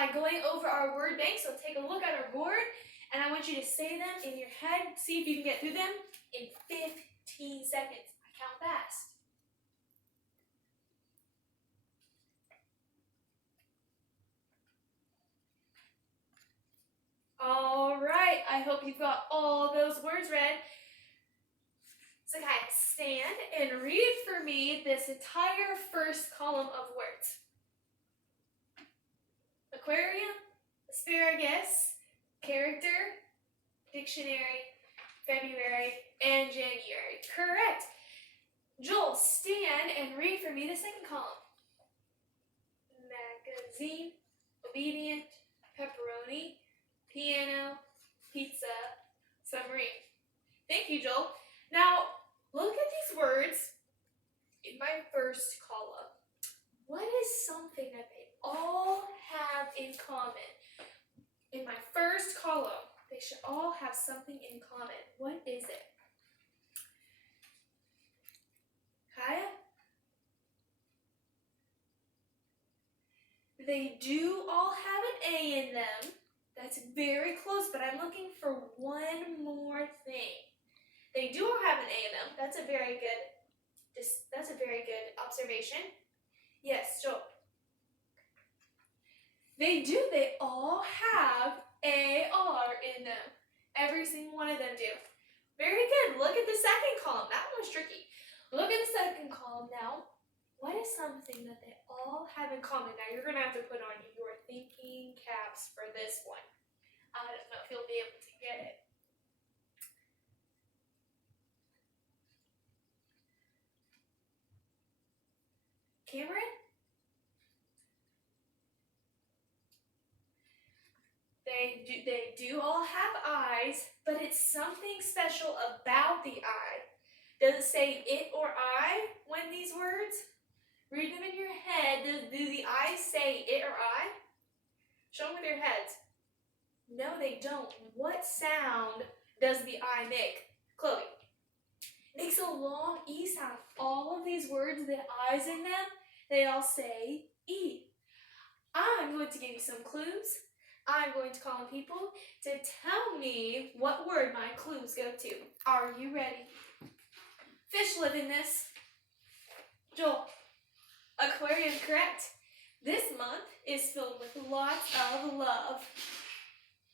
by going over our word bank. So take a look at our board, and I want you to say them in your head. See if you can get through them in 15 seconds. I count fast. All right, I hope you've got all those words read. So guys, stand and read for me this entire first column of words. Aquarium, asparagus, character, dictionary, February, and January. Correct. Joel, stand and read for me the second column. Magazine, obedient, pepperoni, piano, pizza, submarine. Thank you, Joel. Now, look at these words in my first column. What is something that they all have in common? In my first column, they should all have something in common. What is it? Kaya? They do all have an A in them. That's very close, but I'm looking for one more thing. They do all have an A in them. That's a very good observation. Yes, Joel. They do. They all have AR in them. Every single one of them do. Very good. Look at the second column. That one was tricky. Look at the second column now. What is something that they all have in common? Now you're going to have to put on your thinking caps for this one. I don't know if you'll be able to get it. Cameron? They do all have eyes, but it's something special about the eye. Does it say it or I when these words? Read them in your head. Do the eyes say it or I? Show them with your heads. No, they don't. What sound does the I make? Chloe. It makes a long E sound. All of these words, the I's in them, they all say E. I'm going to give you some clues. I'm going to call on people to tell me what word my clues go to. Are you ready? Fish live in this. Joel. Aquarium, correct. This month is filled with lots of love.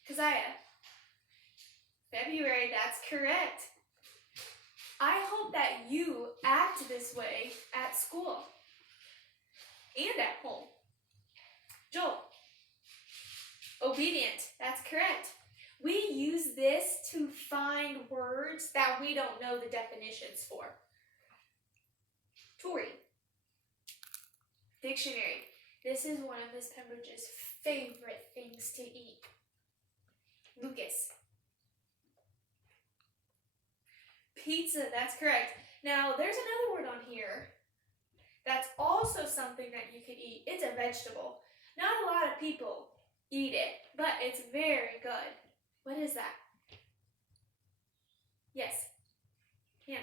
Keziah. February, that's correct. I hope that you act this way at school and at home. Joel. Obedient, that's correct. We use this to find words that we don't know the definitions for. Tori. Dictionary. This is one of Miss Pembridge's favorite things to eat. Lucas. Pizza, that's correct. Now, there's another word on here that's also something that you could eat. It's a vegetable. Not a lot of people eat it, but it's very good. What is that? Yes. Hannah.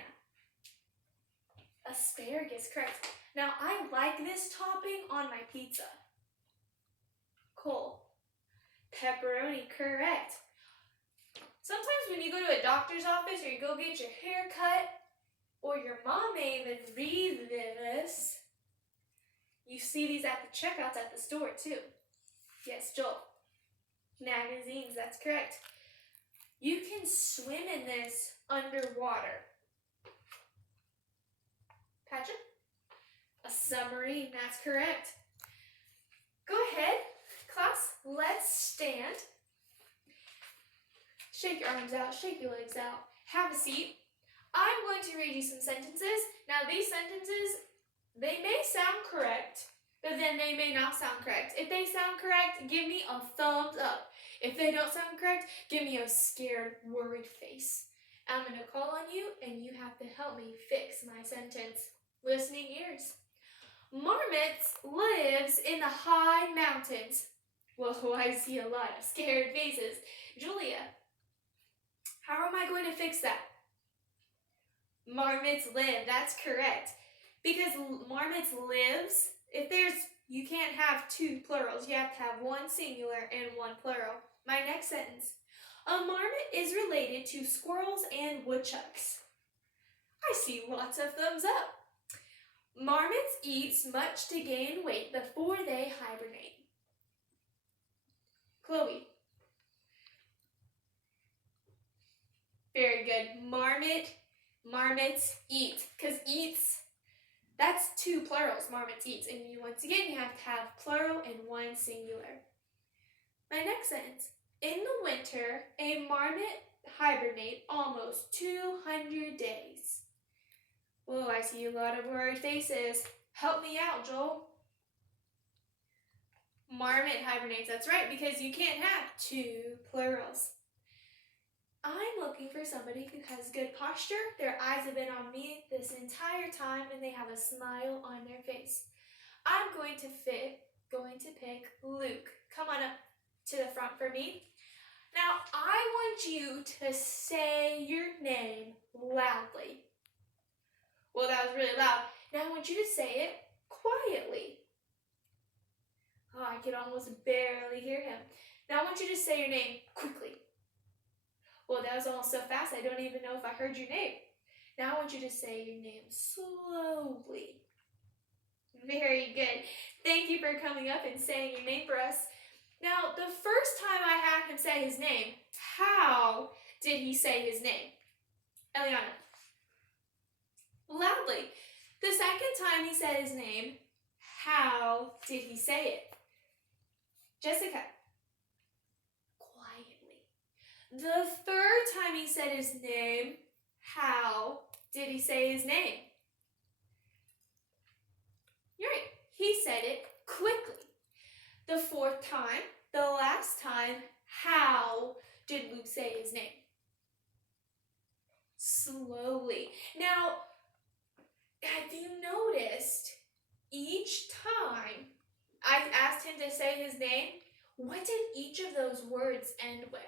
Asparagus, correct. Now, I like this topping on my pizza. Cole. Pepperoni, correct. Sometimes when you go to a doctor's office or you go get your hair cut, or your mom may even read this, you see these at the checkouts at the store too. Yes, Joel. Magazines, that's correct. You can swim in this underwater. Patrick? A submarine, that's correct. Go ahead, class, let's stand. Shake your arms out, shake your legs out. Have a seat. I'm going to read you some sentences. Now these sentences, they may sound correct, but then they may not sound correct. If they sound correct, give me a thumbs up. If they don't sound correct, give me a scared, worried face. I'm going to call on you, and you have to help me fix my sentence. Listening ears. Marmots lives in the high mountains. Whoa, I see a lot of scared faces. Julia, how am I going to fix that? Marmots live, that's correct. Because marmots lives, if there's you can't have two plurals. You have to have one singular and one plural. My next sentence. A marmot is related to squirrels and woodchucks. I see lots of thumbs up. Marmots eat much to gain weight before they hibernate. Chloe. Very good. Marmots eat. Because eats, that's two plurals, marmots eats. And once again, you have to have plural and one singular. My next sentence. In the winter, a marmot hibernates almost 200 days. Whoa, I see a lot of worried faces. Help me out, Joel. Marmot hibernates, that's right, because you can't have two plurals. I'm looking for somebody who has good posture. Their eyes have been on me this entire time and they have a smile on their face. I'm going to pick Luke. Come on up to the front for me. Now, I want you to say your name loudly. Well, that was really loud. Now I want you to say it quietly. Oh, I can almost barely hear him. Now I want you to say your name quickly. Well, that was almost so fast, I don't even know if I heard your name. Now I want you to say your name slowly. Very good. Thank you for coming up and saying your name for us. Now, the first time I had him say his name, how did he say his name? Eliana. Loudly. The second time he said his name, how did he say it? Jessica. Quietly. The third time he said his name, how did he say his name? You're right. He said it quickly. The fourth time, the last time, how did Luke say his name? Slowly. Now, have you noticed each time I asked him to say his name, what did each of those words end with?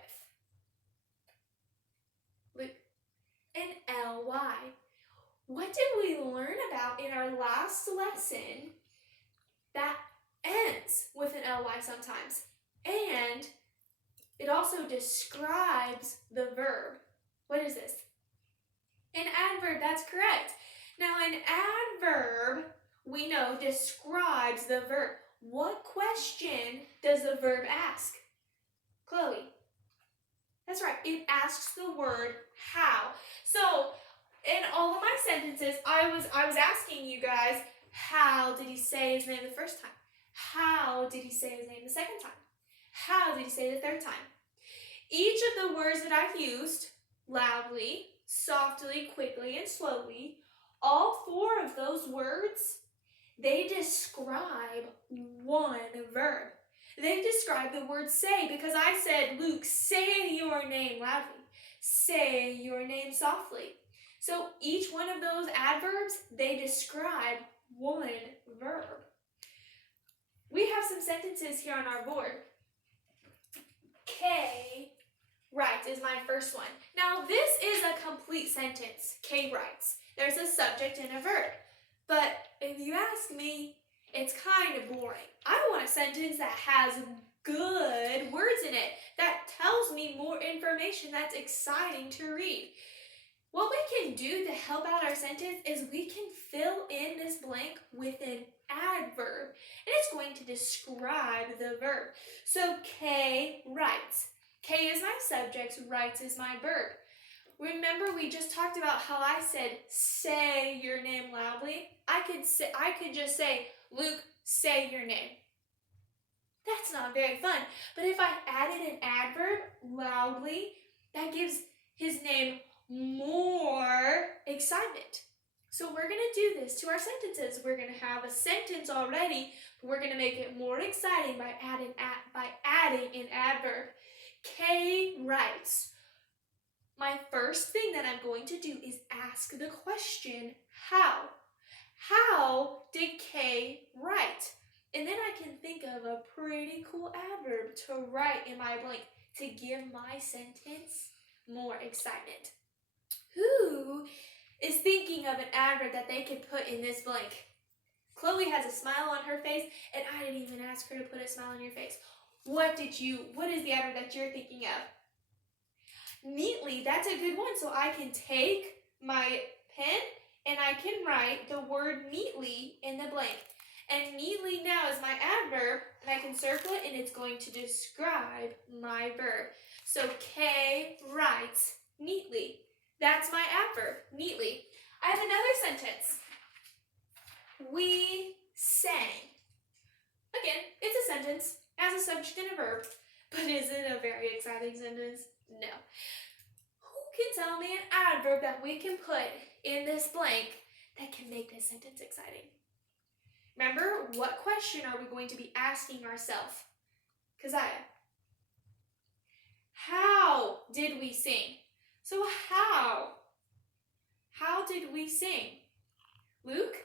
Luke. An L-Y. What did we learn about in our last lesson that ends with an L-Y sometimes? And it also describes the verb. What is this? An adverb, that's correct. Now, an adverb, we know, describes the verb. What question does the verb ask? Chloe. That's right. It asks the word how. So, in all of my sentences, I was asking you guys, how did he say his name the first time? How did he say his name the second time? How did he say it the third time? Each of the words that I've used, loudly, softly, quickly, and slowly, all four of those words, they describe one verb. They describe the word say, because I said, Luke, say your name loudly. Say your name softly. So each one of those adverbs, they describe one verb. We have some sentences here on our board. Kay writes is my first one. Now this is a complete sentence. Kay writes. There's a subject and a verb. But if you ask me, it's kind of boring. I want a sentence that has good words in it, that tells me more information that's exciting to read. What we can do to help out our sentence is we can fill in this blank with an adverb, and it's going to describe the verb. So Kay writes. Kay is my subject, writes is my verb. Remember we just talked about how I said, say your name loudly? I could just say, Luke, say your name. That's not very fun. But if I added an adverb, loudly, that gives his name more excitement. So we're going to do this to our sentences. We're going to have a sentence already, but we're going to make it more exciting by adding an adverb. Kay writes. My first thing that I'm going to do is ask the question, how? How did Kay write? And then I can think of a pretty cool adverb to write in my blank to give my sentence more excitement. Who is thinking of an adverb that they could put in this blank? Chloe has a smile on her face, and I didn't even ask her to put a smile on your face. What is the adverb that you're thinking of? Neatly, that's a good one. So I can take my pen and I can write the word neatly in the blank. And neatly now is my adverb, and I can circle it, and it's going to describe my verb. So Kay writes neatly. That's my adverb, neatly. I have another sentence. We sang. Again, it's a sentence, has a subject and a verb, but is it a very exciting sentence? No. Who can tell me an adverb that we can put in this blank that can make this sentence exciting? Remember, what question are we going to be asking ourselves? Keziah. How did we sing? So how? How did we sing? Luke?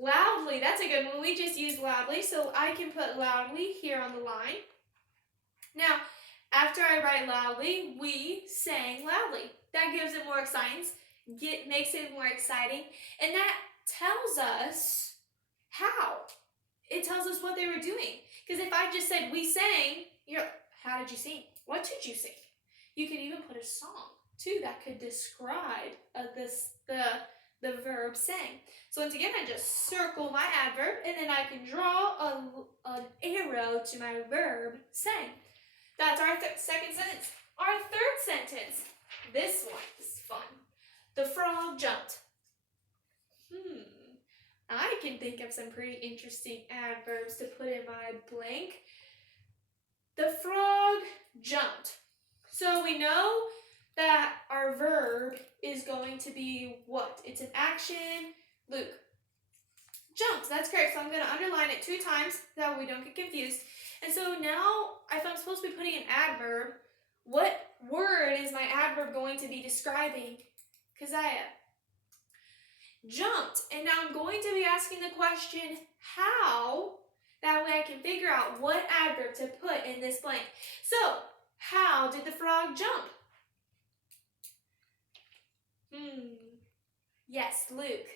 Loudly, that's a good one. We just used loudly, so I can put loudly here on the line. Now, after I write loudly, we sang loudly. That gives it more exciting, makes it more exciting, and that tells us how. It tells us what they were doing. Because if I just said we sang, you're like, how did you sing? What did you sing? You could even put a song too that could describe the verb sang. So once again, I just circle my adverb, and then I can draw an arrow to my verb sang. That's our second sentence. Our third sentence. This one is fun. The frog jumped. I can think of some pretty interesting adverbs to put in my blank. The frog jumped. So we know that our verb is going to be what? It's an action. Luke. Jumped. That's correct. So I'm going to underline it 2 times so that we don't get confused. And so now, if I'm supposed to be putting an adverb, what word is my adverb going to be describing? Keziah. Jumped. And now I'm going to be asking the question, how? That way I can figure out what adverb to put in this blank. So, how did the frog jump? Yes, Luke.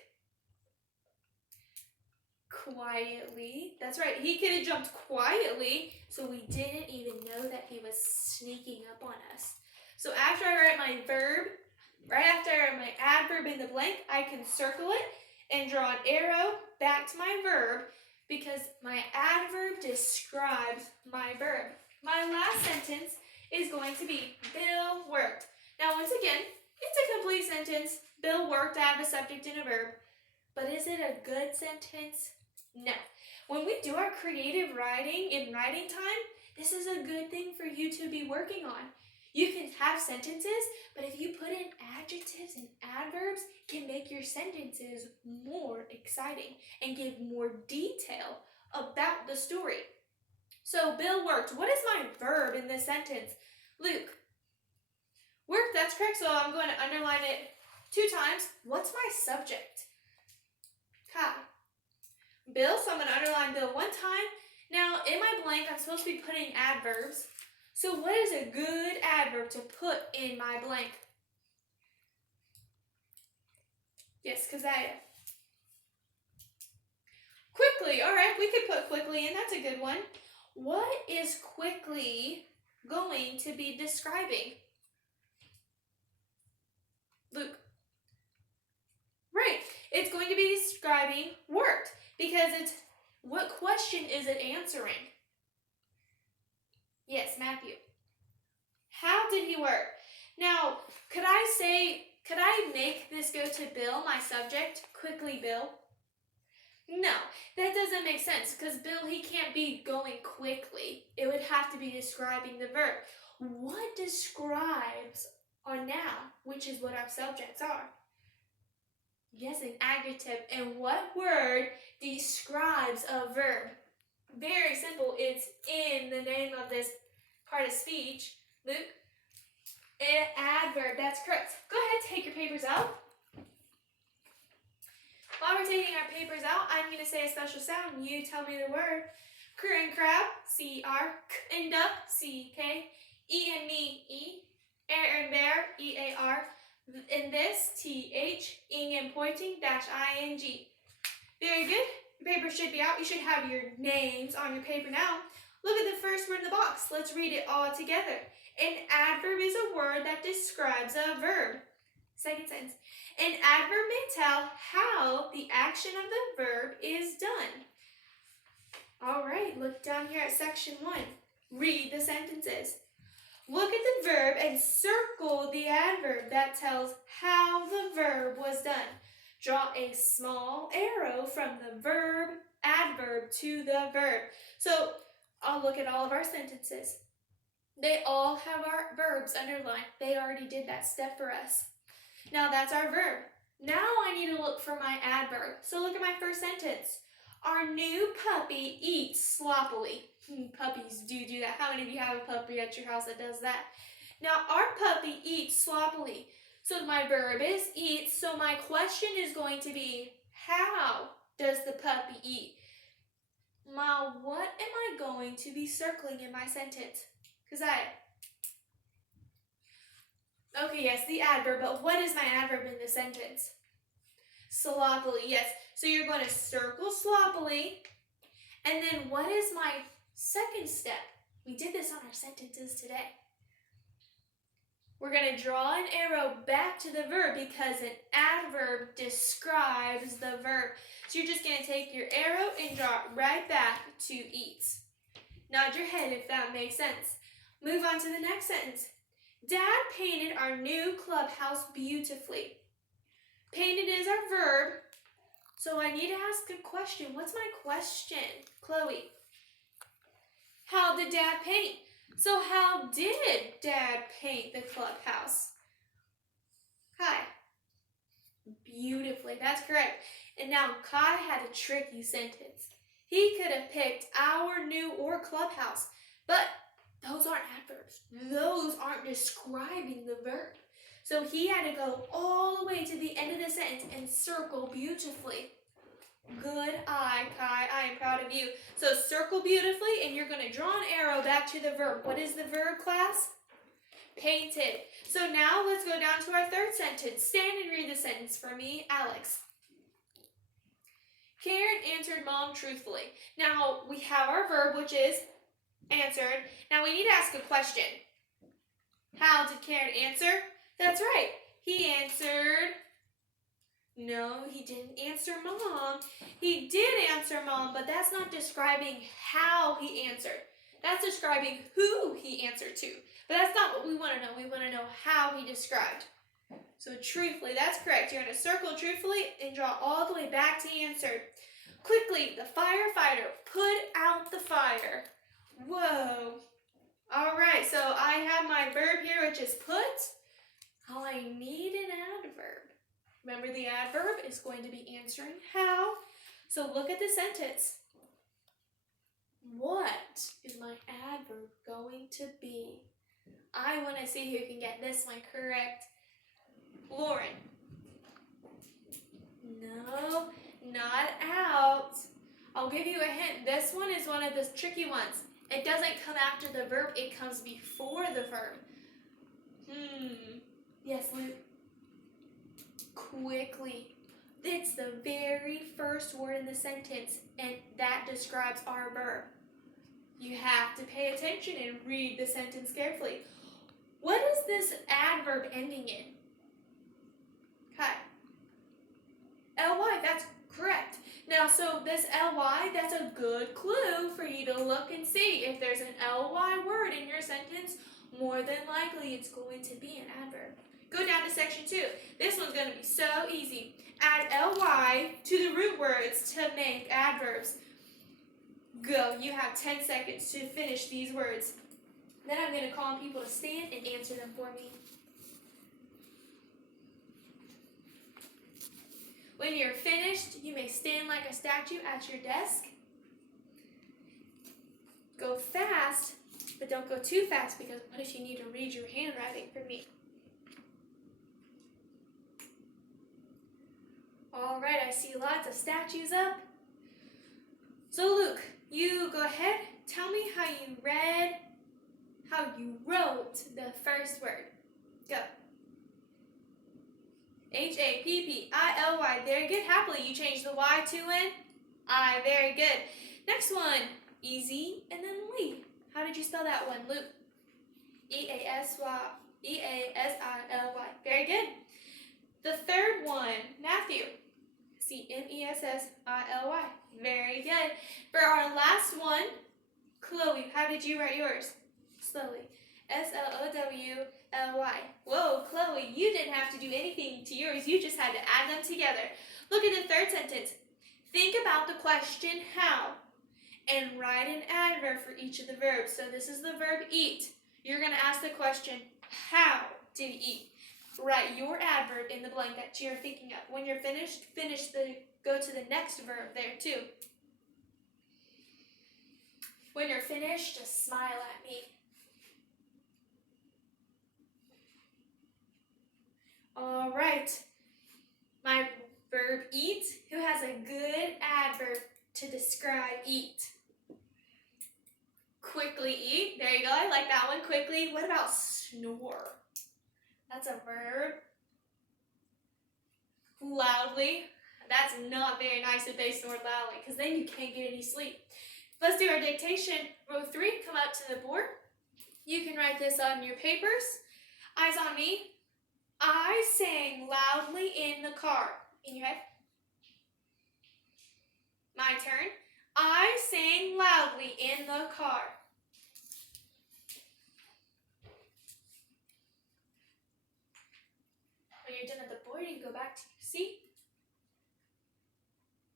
Quietly. That's right. He could have jumped quietly, so we didn't even know that he was sneaking up on us. So after I write my verb, right after I write my adverb in the blank, I can circle it and draw an arrow back to my verb because my adverb describes my verb. My last sentence is going to be Bill worked. Now once again, it's a complete sentence. Bill worked. I have a subject and a verb. But is it a good sentence? No. When we do our creative writing in writing time, this is a good thing for you to be working on. You can have sentences, but if you put in adjectives and adverbs, it can make your sentences more exciting and give more detail about the story. So Bill worked. What is my verb in this sentence? Luke. Worked, that's correct. So I'm going to underline it 2 times. What's my subject? Kai. Bill, so I'm going to underline Bill 1 time. Now, in my blank, I'm supposed to be putting adverbs. So what is a good adverb to put in my blank? Yes, Keziah. Quickly. All right, we could put quickly in. That's a good one. What is quickly going to be describing? Luke. Right. It's going to be describing worked because it's what question is it answering? Yes, Matthew. How did he work? Now, could I make this go to Bill, my subject? Quickly, Bill. No, that doesn't make sense because Bill, he can't be going quickly. It would have to be describing the verb. What describes our noun, which is what our subjects are? Yes, an adjective. And what word describes a verb? Very simple. It's in the name of this part of speech. Luke? An adverb. That's correct. Go ahead, take your papers out. While we're taking our papers out, I'm going to say a special sound. You tell me the word. Cr and crab, C-R. K and duck, C-K. E and me, E. Air and bear, E-A-R. In this, T-H. Ing and pointing, dash I-N-G. Very good. Your paper should be out. You should have your names on your paper now. Look at the first word in the box. Let's read it all together. An adverb is a word that describes a verb. Second sentence. An adverb may tell how the action of the verb is done. All right, look down here at section 1. Read the sentences. Look at the verb and circle the adverb that tells how the verb was done. Draw a small arrow from the verb, adverb to the verb. So I'll look at all of our sentences. They all have our verbs underlined. They already did that step for us. Now that's our verb. Now I need to look for my adverb. So look at my first sentence. Our new puppy eats sloppily. Puppies do that. How many of you have a puppy at your house that does that? Now our puppy eats sloppily. So my verb is eat. So my question is going to be, how does the puppy eat? Now what am I going to be circling in my sentence? Okay, yes, the adverb, but what is my adverb in the sentence? Sloppily, yes. So you're going to circle sloppily. And then what is my second step? We did this on our sentences today. We're going to draw an arrow back to the verb because an adverb describes the verb. So you're just going to take your arrow and draw it right back to eats. Nod your head if that makes sense. Move on to the next sentence. Dad painted our new clubhouse beautifully. Painted is our verb, so I need to ask a question. What's my question, Chloe? How did Dad paint? So how did Dad paint the clubhouse? Kai. Beautifully, that's correct. And now Kai had a tricky sentence. He could have picked our new or clubhouse, but those aren't adverbs. Those aren't describing the verb. So he had to go all the way to the end of the sentence and circle beautifully. Good eye, Kai. I am proud of you. So circle beautifully, and you're going to draw an arrow back to the verb. What is the verb, class? Painted. So now let's go down to our third sentence. Stand and read the sentence for me, Alex. Karen answered Mom truthfully. Now we have our verb, which is answered. Now we need to ask a question. How did Karen answer? That's right. He answered. No, he didn't answer Mom. He did answer Mom, but that's not describing how he answered. That's describing who he answered to. But that's not what we want to know. We want to know how he described. So truthfully, that's correct. You're going to circle truthfully and draw all the way back to answered. Quickly, the firefighter put out the fire. Whoa. All right, so I have my verb here, which is put. Oh, I need an adverb. Remember, the adverb is going to be answering how. So look at the sentence. What is my adverb going to be? I want to see who can get this one correct. Lauren. No, not out. I'll give you a hint. This one is one of the tricky ones. It doesn't come after the verb. It comes before the verb. Yes, Luke. Quickly. It's the very first word in the sentence, and that describes our verb. You have to pay attention and read the sentence carefully. What is this adverb ending in? Okay. ly, that's correct. Now, so this ly, that's a good clue for you to look and see. If there's an ly word in your sentence, more than likely it's going to be an adverb. Go down to section 2. This one's going to be so easy. Add ly to the root words to make adverbs. Go. You have 10 seconds to finish these words. Then I'm going to call on people to stand and answer them for me. When you're finished, you may stand like a statue at your desk. Go fast, but don't go too fast, because what if you need to read your handwriting for me? All right, I see lots of statues up. So Luke, you go ahead, tell me how you wrote the first word. Go. Happily. Very good. Happily. You change the Y to an I. Very good. Next one. Easy and then Lee. How did you spell that one? Luke. E-A-S-Y. E-A-S-I-L-Y. Very good. The third one. Matthew. C-M-E-S-S-I-L-Y. Very good. For our last one, Chloe. How did you write yours? Slowly. S-L-O-W-L-Y. Whoa, Chloe, you didn't have to do anything to yours. You just had to add them together. Look at the third sentence. Think about the question, how, and write an adverb for each of the verbs. So this is the verb eat. You're going to ask the question, how did he eat? Write your adverb in the blank that you're thinking of. When you're finished, go to the next verb there too. When you're finished, just smile at me. All right. My verb eat. Who has a good adverb to describe eat? Quickly eat. There you go. I like that one. Quickly. What about snore? That's a verb. Loudly. That's not very nice if they snore loudly because then you can't get any sleep. Let's do our dictation. Row 3, come up to the board. You can write this on your papers. Eyes on me. I sang loudly in the car. In your head. My turn. I sang loudly in the car. When you're done at the board, you can go back to your seat.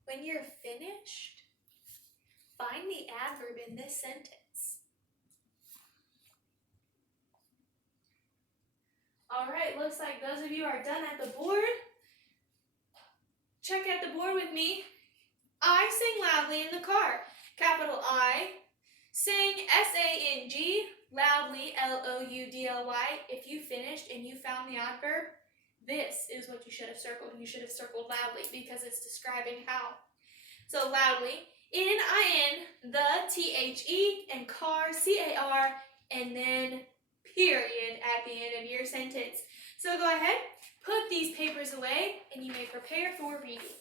When you're finished, find the adverb in this sentence. All right, looks like those of you are done at the board. Check out the board with me. I sang loudly in the car. Capital I. Sang S-A-N-G, loudly, L-O-U-D-L-Y. If you finished and you found the adverb, this is what you should have circled. You should have circled loudly because it's describing how. So loudly, N-I-N, the, T-H-E, and car, C-A-R, and then period at the end of your sentence. So go ahead, put these papers away, and you may prepare for reading.